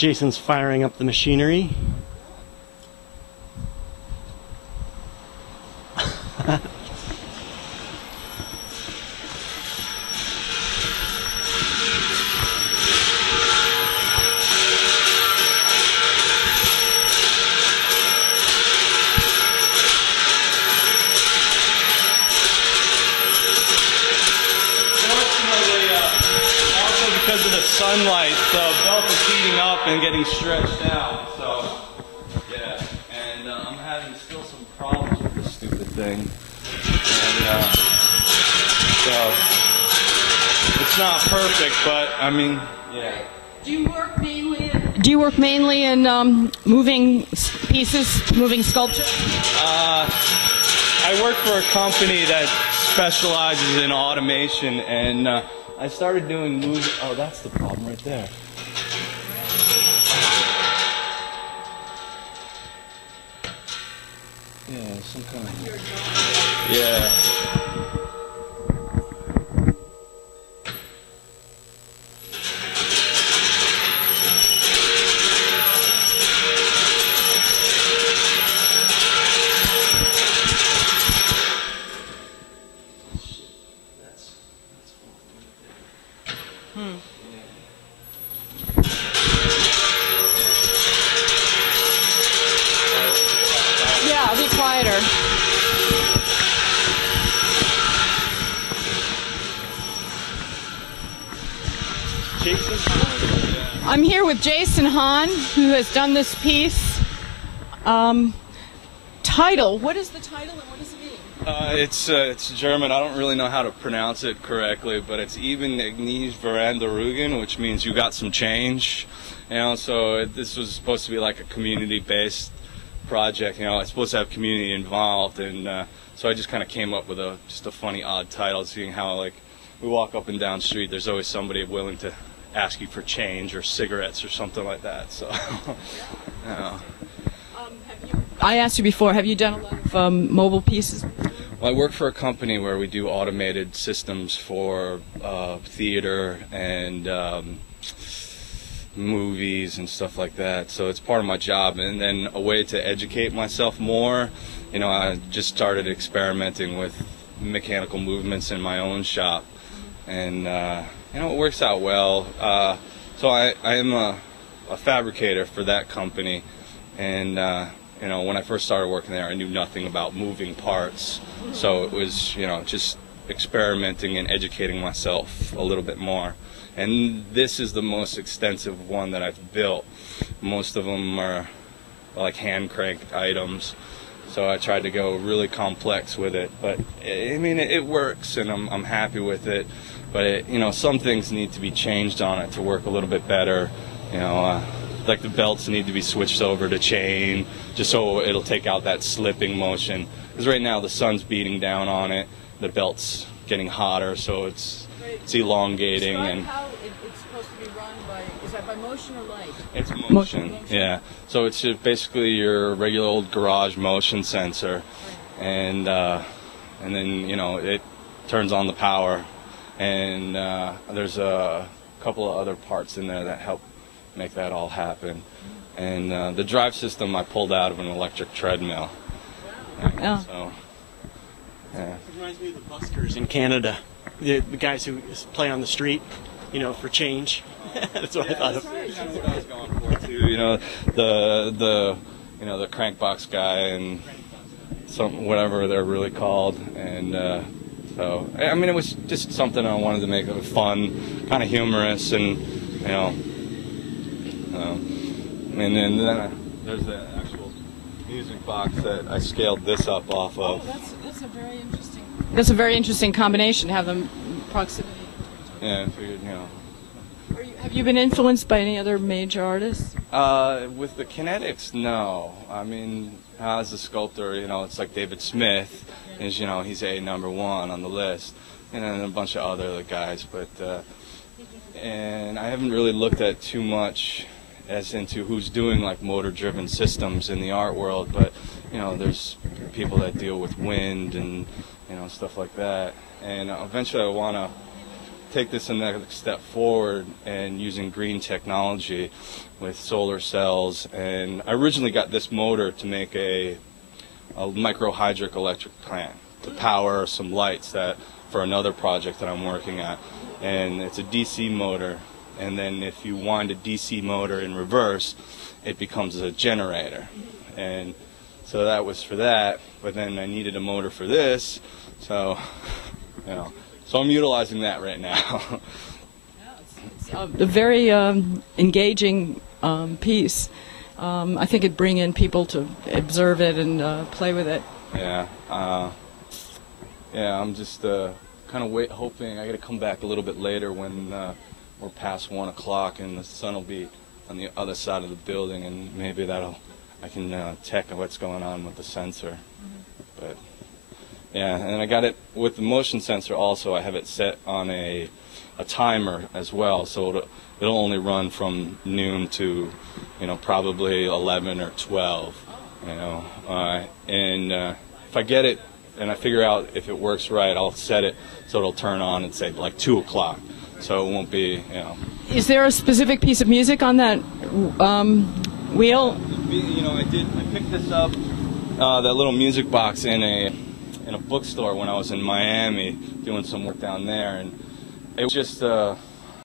Jason's firing up the machinery. Because of the sunlight, the belt is heating up and getting stretched out. So, yeah, and I'm having still some problems with this stupid thing. And so, it's not perfect, but I mean, yeah. Do you work mainly in moving pieces, moving sculpture? I work for a company that specializes in automation, and I started doing moves. Oh, that's the problem right there. Yeah, some kind of. Yeah. Yeah, I'll be quieter. I'm here with Jason Hahn, who has done this piece. Title. What is the title and what does it mean? It's German. I don't really know how to pronounce it correctly, but it's even Ignis Veranderungen, which means you got some change. You know, so this was supposed to be like a community-based project. You know, it's supposed to have community involved, and so I just kind of came up with just a funny, odd title, seeing how like we walk up and down the street, there's always somebody willing to ask you for change or cigarettes or something like that. So, you know. I asked you before, have you done a lot of mobile pieces? Well, I work for a company where we do automated systems for theater and movies and stuff like that. So it's part of my job. And then a way to educate myself more, you know, I just started experimenting with mechanical movements in my own shop. And, you know, it works out well. So I am a fabricator for that company. And, you know, when I first started working there, I knew nothing about moving parts. So it was, you know, just experimenting and educating myself a little bit more. And this is the most extensive one that I've built. Most of them are like hand cranked items. So I tried to go really complex with it. But, I mean, it works, and I'm happy with it. But, you know, some things need to be changed on it to work a little bit better. You know, like the belts need to be switched over to chain, just so it'll take out that slipping motion. Because right now the sun's beating down on it, the belt's getting hotter, so it's elongating. And how it's supposed to be run by, is that by motion or light? it's motion, yeah. So it's just basically your regular old garage motion sensor, and then, you know, it turns on the power, and there's a couple of other parts in there that help make that all happen. And the drive system I pulled out of an electric treadmill. Oh. So, yeah. It reminds me of the buskers in Canada, the guys who play on the street, you know, for change. That's what I thought of. That's what I was going for too. You know, the crank box guy and whatever they're really called. And so, I mean, it was just something I wanted to make it fun, kind of humorous, and, you know. And then there's the actual music box that I scaled this up off of. Oh, that's a very interesting. That's a very interesting combination. Have them proximity. Yeah, I figured, you know. Have you been influenced by any other major artists? With the Kinetics, no. I mean, as a sculptor, you know, it's like David Smith is, you know, he's #1 on the list, and then a bunch of other guys, but and I haven't really looked at too much as into who's doing like motor-driven systems in the art world, but, you know, there's people that deal with wind and, you know, stuff like that. And eventually I want to take this another step forward and using green technology with solar cells. And I originally got this motor to make a micro-hydric electric plant to power some lights that for another project that I'm working at. And it's a DC motor, and then if you wind a DC motor in reverse, it becomes a generator. And so that was for that, but then I needed a motor for this, so so I'm utilizing that right now. It's a very engaging piece. I think it'd bring in people to observe it and play with it. Yeah, I'm just kind of hoping. I got to come back a little bit later when we're past 1 o'clock and the sun will be on the other side of the building, and maybe I can check what's going on with the sensor. But yeah, and I got it with the motion sensor also. I have it set on a timer as well, so it'll only run from noon to probably 11 or 12. And if I get it and I figure out if it works right, I'll set it so it'll turn on and say like 2 o'clock, so it won't be Is there a specific piece of music on that wheel? I picked this up, that little music box in a bookstore when I was in Miami doing some work down there, and it was just